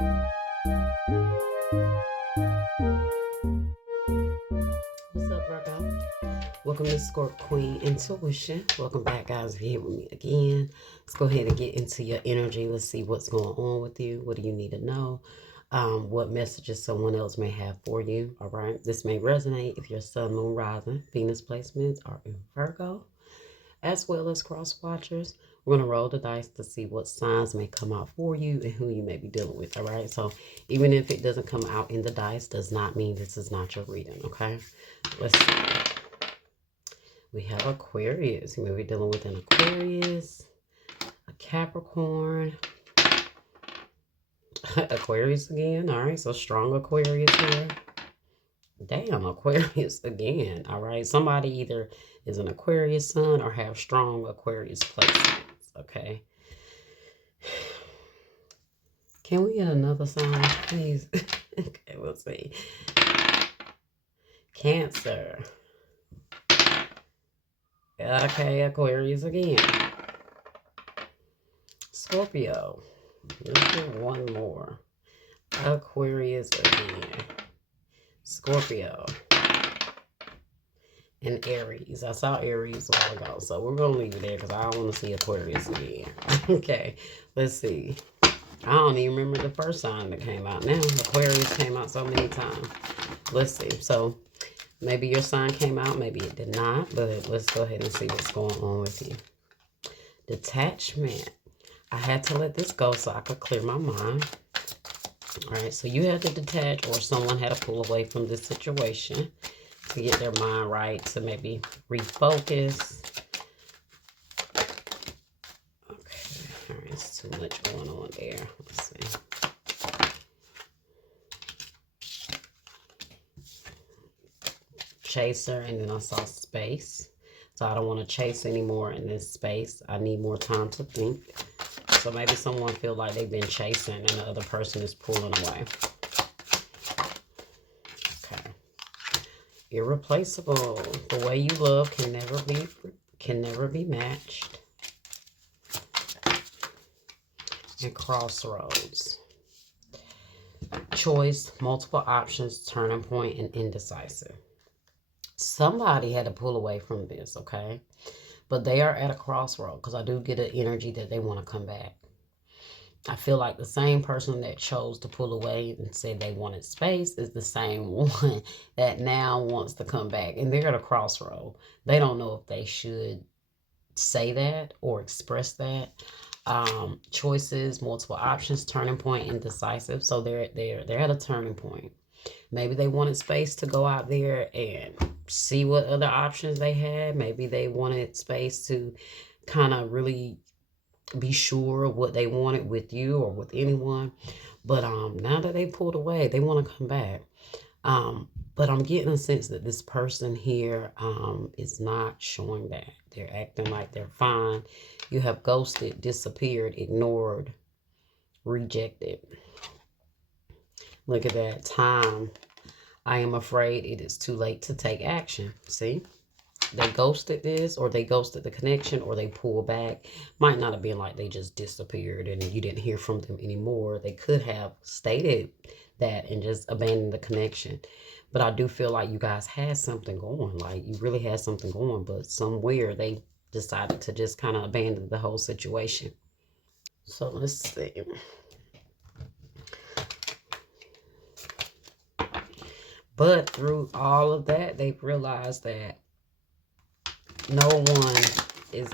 What's up, Virgo? Welcome to Scorp Queen Intuition. Welcome back, guys. If you're here with me again, let's go ahead and get into your energy. Let's see what's going on with you. What do you need to know? What messages someone else may have for you. All right. This may resonate if your sun, moon, rising, Venus placements are in Virgo, as well as cross watchers. We're going to roll the dice to see what signs may come out for you and who you may be dealing with. All right. So even if it doesn't come out in the dice, does not mean this is not your reading. Okay. Let's see. We have Aquarius. You may be dealing with an Aquarius, a Capricorn, Aquarius again. All right. So strong Aquarius here. Damn, Aquarius again. All right. Somebody either is an Aquarius sun or have strong Aquarius placements. Okay. Can we get another sign, please? Okay, we'll see. Cancer. Okay, Aquarius again. Scorpio. Let's do one more. Aquarius again. Scorpio. And Aries. I saw Aries a while ago, so we're going to leave it there because I don't want to see Aquarius again. Okay, let's see. I don't even remember the first sign that came out now. Aquarius came out so many times. Let's see. So maybe your sign came out, maybe it did not, but let's go ahead and see what's going on with you. Detachment. I had to let this go so I could clear my mind. All right, so you had to detach or someone had to pull away from this situation to get their mind right, to maybe refocus. Okay, all right, it's too much going on there. Let's see. Chaser, and then I saw space. So I don't want to chase anymore in this space. I need more time to think. So maybe someone feel like they've been chasing and the other person is pulling away. Okay. Irreplaceable. The way you love can never be matched. And crossroads. Choice, multiple options, turning point, and indecisive. Somebody had to pull away from this, okay? But they are at a crossroad because I do get an energy that they want to come back. I feel like the same person that chose to pull away and said they wanted space is the same one that now wants to come back. And they're at a crossroad. They don't know if they should say that or express that. Choices, multiple options, turning point, indecisive. So they're at a turning point. Maybe they wanted space to go out there and see what other options they had. Maybe they wanted space to kind of really be sure of what they wanted with you or with anyone. But now that they pulled away, they want to come back. But I'm getting a sense that this person here is not showing that. They're acting like they're fine. You have ghosted, disappeared, ignored, rejected. Look at that. Time. I am afraid it is too late to take action. See? They ghosted this, or they ghosted the connection, or they pulled back. Might not have been like they just disappeared and you didn't hear from them anymore. They could have stated that and just abandoned the connection. But I do feel like you guys had something going. Like you really had something going, but somewhere they decided to just kind of abandon the whole situation. So let's see. But through all of that, they've realized that no one is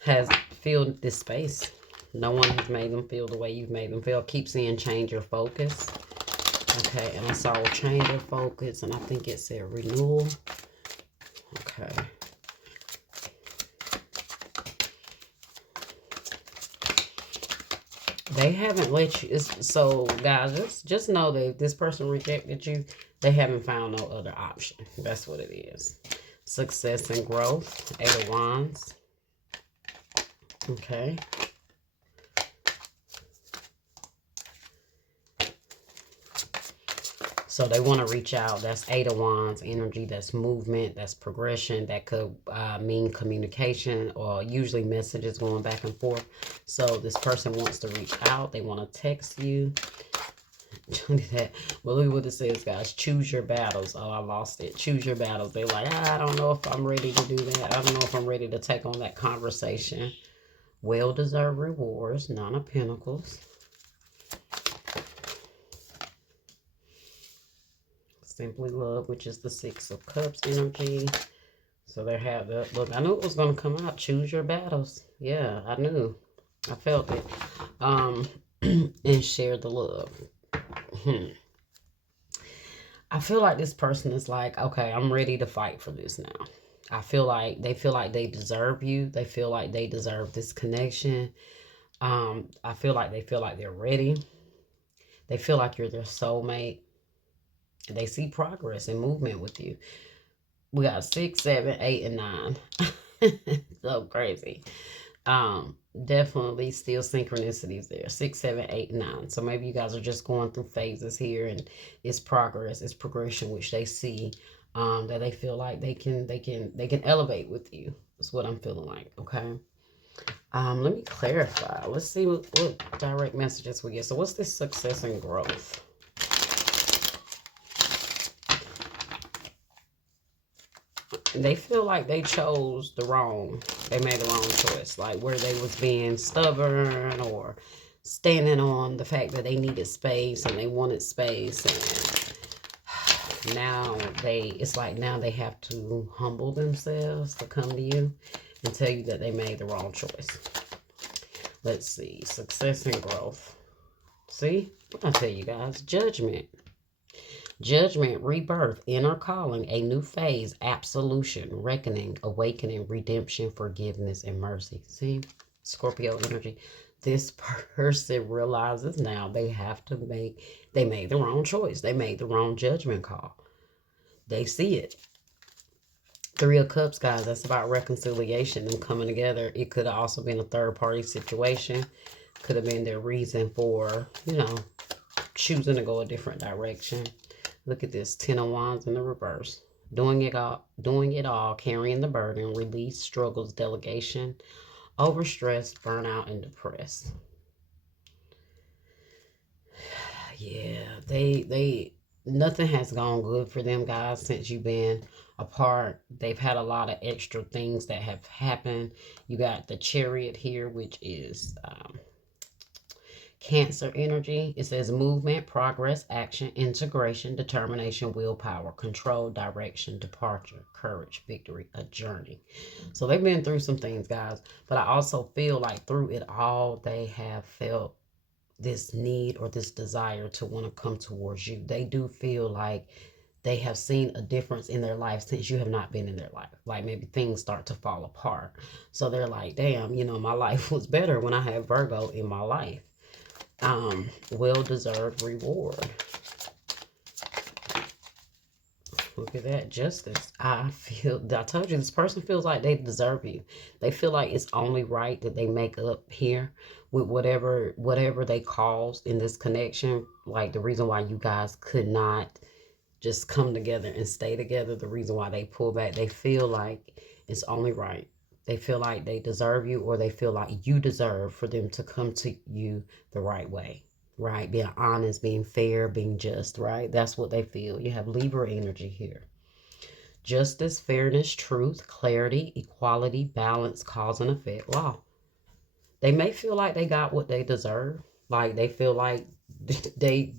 has filled this space. No one has made them feel the way you've made them feel. Keep saying change your focus. Okay, and I saw change your focus, and I think it said renewal. Okay. They haven't let you. So, guys, just know that if this person rejected you, they haven't found no other option. That's what it is. Success and growth. 8 of Wands. Okay. So they want to reach out. That's 8 of Wands energy. That's movement. That's progression. That could mean communication or usually messages going back and forth. So this person wants to reach out. They want to text you. That. Well, look what it says, guys. Choose your battles. Oh, I lost it. Choose your battles. They're like, I don't know if I'm ready to do that. I don't know if I'm ready to take on that conversation. Well-deserved rewards. Nine of Pentacles. Simply love, which is the Six of Cups energy. So they have that. Look, I knew it was going to come out. Choose your battles. Yeah, I knew. I felt it. And share the love. I feel like this person is like, okay, I'm ready to fight for this now. I feel like they deserve you. They feel like they deserve this connection. I feel like they're ready. They feel like you're their soulmate. They see progress and movement with you. We got 6, 7, 8, and 9. So crazy. Definitely still synchronicities there. 6, 7, 8, 9. So maybe you guys are just going through phases here, and it's progress, it's progression, which they see, that they feel like they can elevate with you. That's what I'm feeling like. Okay. Let me clarify. Let's see what direct messages we get. So what's this success and growth? They feel like they chose they made the wrong choice, like where they was being stubborn or standing on the fact that they needed space and they wanted space, and now it's like now they have to humble themselves to come to you and tell you that they made the wrong choice. Let's see, success and growth. See, I'll tell you guys, judgment, rebirth, inner calling, a new phase, absolution, reckoning, awakening, redemption, forgiveness, and mercy. See, Scorpio energy. This person realizes now they made the wrong choice. They made the wrong judgment call. They see it. 3 of Cups, guys, that's about reconciliation, them coming together. It could have also been a third party situation. Could have been their reason for, choosing to go a different direction. Look at this, 10 of Wands in the reverse. Doing it all, carrying the burden, release, struggles, delegation, overstressed, burnout, and depressed. Yeah, they nothing has gone good for them, guys, since you've been apart. They've had a lot of extra things that have happened. You got the Chariot here, which is Cancer energy. It says movement, progress, action, integration, determination, willpower, control, direction, departure, courage, victory, a journey. So they've been through some things, guys. But I also feel like through it all, they have felt this need or this desire to want to come towards you. They do feel like they have seen a difference in their life since you have not been in their life. Like maybe things start to fall apart. So they're like, damn, my life was better when I had Virgo in my life. Well-deserved reward. Look at that, justice. I told you, this person feels like they deserve you. They feel like it's only right that they make up here with whatever they caused in this connection. Like the reason why you guys could not just come together and stay together, the reason why they pull back, they feel like it's only right. They feel like they deserve you, or they feel like you deserve for them to come to you the right way, right? Being honest, being fair, being just, right? That's what they feel. You have Libra energy here. Justice, fairness, truth, clarity, equality, balance, cause and effect, law. They may feel like they got what they deserve. Like they feel like they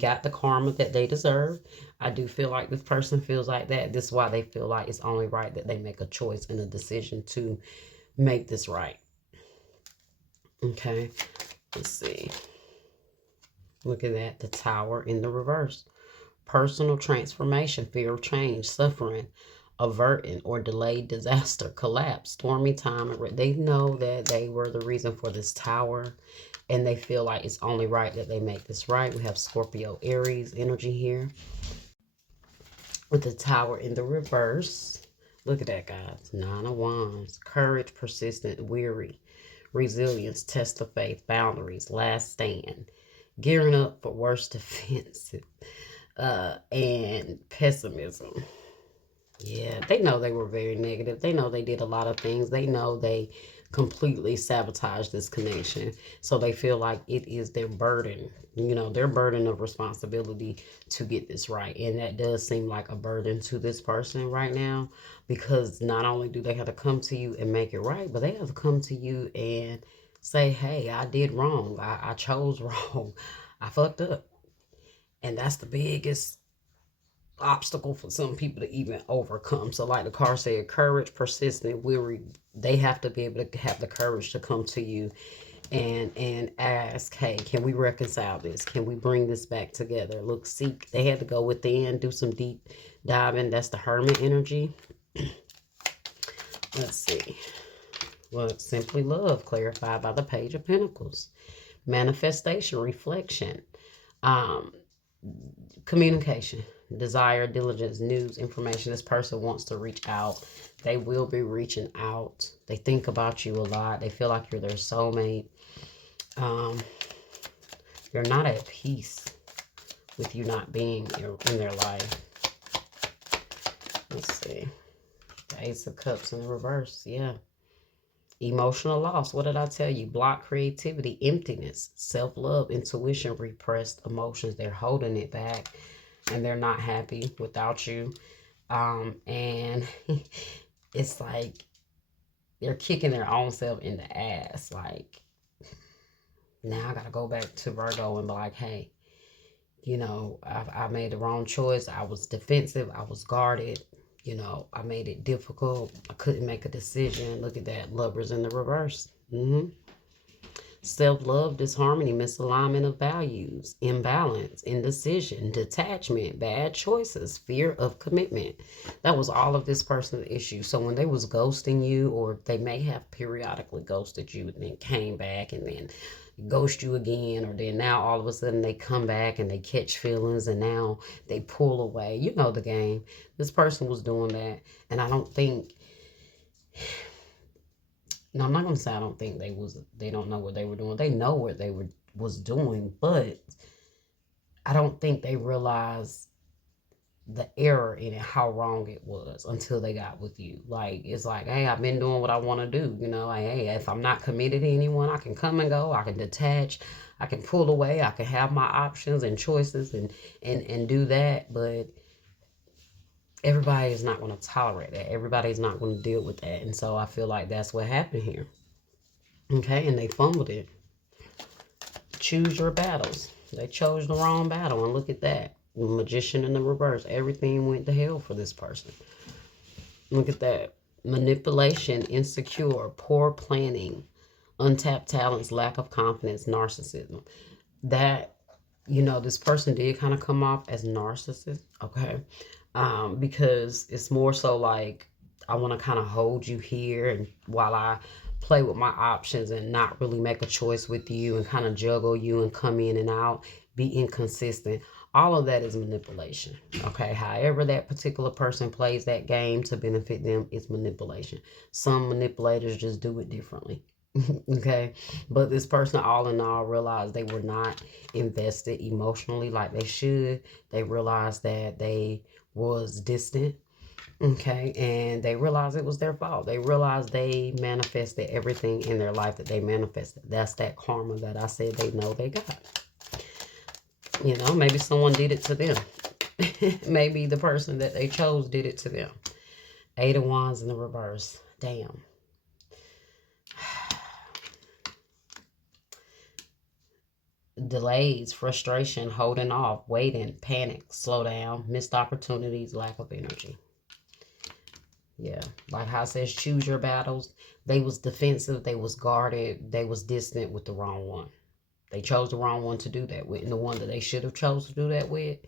got the karma that they deserve. I do feel like this person feels like that. This is why they feel like it's only right that they make a choice and a decision to make this right. Okay, let's see. Look at that, the Tower in the reverse. Personal transformation, fear of change, suffering, averting or delayed disaster, collapse, stormy time. They know that they were the reason for this Tower, and they feel like it's only right that they make this right. We have Scorpio, Aries energy here with the Tower in the reverse. Look at that, guys. 9 of Wands. Courage, persistent, weary, resilience, test of faith, boundaries, last stand, gearing up for worse defensive, and pessimism. Yeah, they know they were very negative. They know they did a lot of things. They know they completely sabotage this connection. So they feel like it is their burden, their burden of responsibility to get this right. And that does seem like a burden to this person right now, because not only do they have to come to you and make it right, but they have to come to you and say, hey, I did wrong. I chose wrong. I fucked up. And that's the biggest obstacle for some people to even overcome. So like the card said, courage, persistent, weary, they have to be able to have the courage to come to you and ask, hey, can we reconcile this? Can we bring this back together? Look, seek. They had to go within, do some deep diving. That's the hermit energy. Let's see. Well, simply love, clarified by the Page of Pentacles. Manifestation, reflection, um, communication, desire, diligence, news, information. This person wants to reach out. They will be reaching out. They think about you a lot. They feel like you're their soulmate. They're not at peace with you not being in their life. Let's see. The Ace of Cups in the reverse. Yeah. Emotional loss. What did I tell you? Block creativity, emptiness, self-love, intuition, repressed emotions. They're holding it back and they're not happy without you. And it's like they're kicking their own self in the ass. Like, now I got to go back to Virgo and be like, hey, I made the wrong choice. I was defensive. I was guarded. I made it difficult. I couldn't make a decision. Look at that. Lovers in the reverse. Self-love, disharmony, misalignment of values, imbalance, indecision, detachment, bad choices, fear of commitment. That was all of this person's issue. So when they was ghosting you, or they may have periodically ghosted you and then came back and then ghost you again, or then now all of a sudden they come back and they catch feelings and now they pull away. You know the game. This person was doing that, and I don't think, no, I'm not gonna say I don't think they don't know what they were doing. They know what they was doing, but I don't think they realized the error in it, how wrong it was, until they got with you. Like, it's like, hey, I've been doing what I want to do. Like, hey, if I'm not committed to anyone, I can come and go. I can detach. I can pull away. I can have my options and choices and do that. But everybody is not going to tolerate that. Everybody's not going to deal with that. And so I feel like that's what happened here. Okay, and they fumbled it. Choose your battles. They chose the wrong battle, and look at that. The Magician in the reverse. Everything went to hell for this person. Look at that. Manipulation, insecure, poor planning, untapped talents, lack of confidence, narcissism. That, this person did kind of come off as narcissist, okay? Because it's more so like, I want to kind of hold you here, and while I play with my options and not really make a choice with you and kind of juggle you and come in and out, be inconsistent. All of that is manipulation. Okay. However that particular person plays that game to benefit them, it's manipulation. Some manipulators just do it differently. Okay. But this person, all in all, realized they were not invested emotionally like they should. They realized that they was distant. Okay, and they realized it was their fault. They realized they manifested everything in their life that they manifested. That's that karma that I said they know they got. Maybe someone did it to them. Maybe the person that they chose did it to them. 8 of Wands in the reverse. Damn. Delays, frustration, holding off, waiting, panic, slow down, missed opportunities, lack of energy. Yeah, like how it says, choose your battles. They was defensive, they was guarded, they was distant with the wrong one. They chose the wrong one to do that with, and the one that they should have chose to do that with,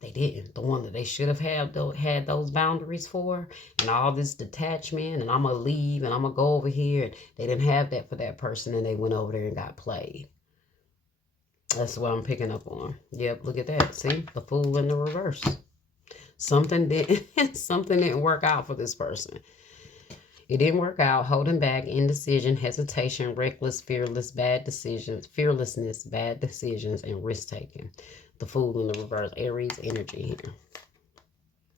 they didn't. The one that they should have had those boundaries for, and all this detachment, and I'm gonna leave, and I'm gonna go over here, and they didn't have that for that person, and they went over there and got played. That's what I'm picking up on. Yep, look at that. See, the Fool in the reverse. Something didn't work out for this person. It didn't work out. Holding back, indecision, hesitation, reckless, fearlessness, bad decisions, and risk taking. The Fool in the reverse. Aries energy here.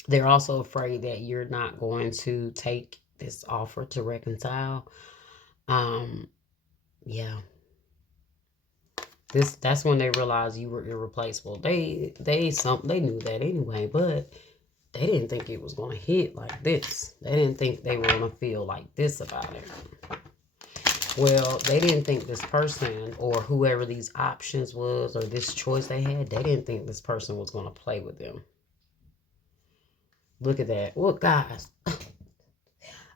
They're also afraid that you're not going to take this offer to reconcile. Yeah. That's when they realized you were irreplaceable. They knew that anyway, but they didn't think it was gonna hit like this. They didn't think they were gonna feel like this about it. Well, they didn't think this person or whoever these options was or this choice they had, they didn't think this person was gonna play with them. Look at that. Well, guys,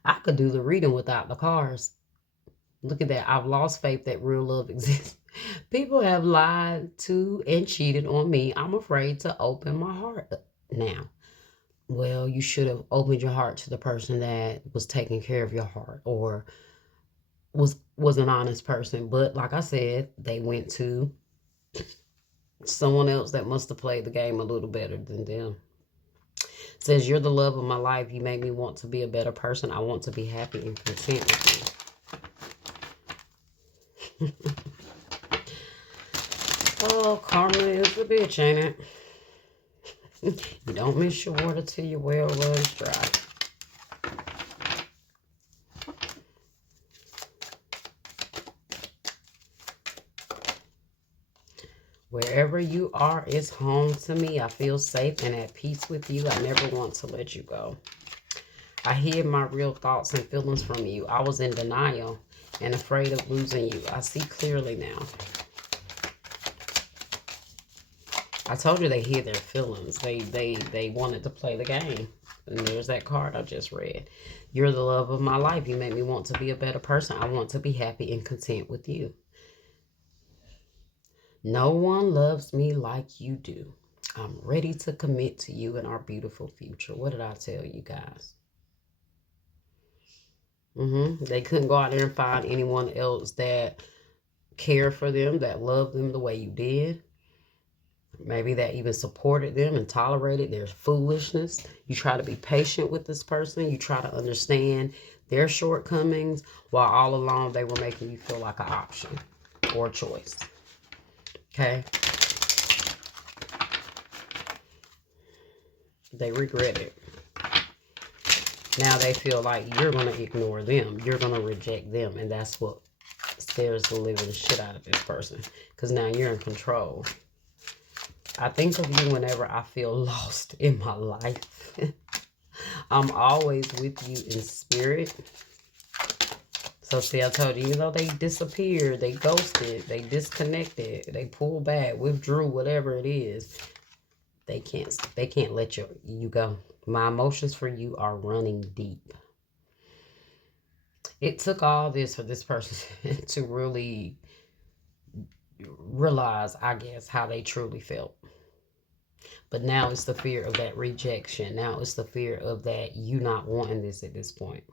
I could do the reading without the cards. Look at that. I've lost faith that real love exists. People have lied to and cheated on me. I'm afraid to open my heart now. Well, you should have opened your heart to the person that was taking care of your heart or was an honest person. But like I said, they went to someone else that must have played the game a little better than them. It says, you're the love of my life. You make me want to be a better person. I want to be happy and content with you. Oh, karma is a bitch, ain't it? You don't miss your water till your well runs dry. Wherever you are is home to me. I feel safe and at peace with you. I never want to let you go. I hid my real thoughts and feelings from you. I was in denial and afraid of losing you. I see clearly now. I told you they hid their feelings. They wanted to play the game. And there's that card I just read. You're the love of my life. You make me want to be a better person. I want to be happy and content with you. No one loves me like you do. I'm ready to commit to you and our beautiful future. What did I tell you guys? They couldn't go out there and find anyone else that cared for them, that loved them the way you did. Maybe that even supported them and tolerated their foolishness. You try to be patient with this person. You try to understand their shortcomings while all along they were making you feel like an option or a choice. Okay? They regret it. Now they feel like you're going to ignore them. You're going to reject them. And that's what scares the living shit out of this person. Because now you're in control. I think of you whenever I feel lost in my life. I'm always with you in spirit. So see, I told you, even though they disappeared, they ghosted, they disconnected, they pulled back, withdrew, whatever it is, they can't let you go. My emotions for you are running deep. It took all this for this person to really realize, I guess, how they truly felt. But now it's the fear of that rejection. Now it's the fear of that you not wanting this at this point.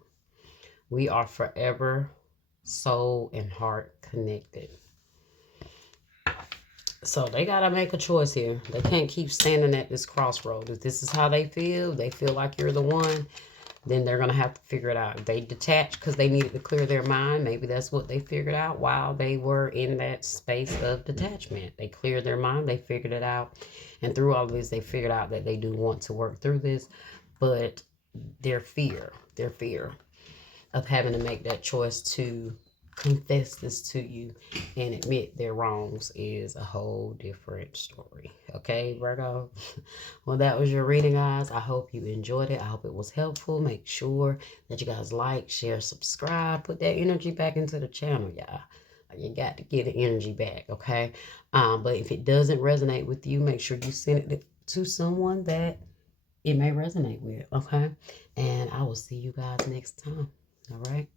We are forever soul and heart connected. So they got to make a choice here. They can't keep standing at this crossroad. If this is how they feel like you're the one, then they're going to have to figure it out. If they detached because they needed to clear their mind, maybe that's what they figured out while they were in that space of detachment. They cleared their mind. They figured it out. And through all of this, they figured out that they do want to work through this. But their fear of having to make that choice to confess this to you and admit their wrongs is a whole different story. Okay, Virgo? Well, that was your reading, guys. I hope you enjoyed it. I hope it was helpful. Make sure that you guys like, share, subscribe. Put that energy back into the channel, y'all. You got to get the energy back, okay? But if it doesn't resonate with you, make sure you send it to someone that it may resonate with, okay? And I will see you guys next time. All right?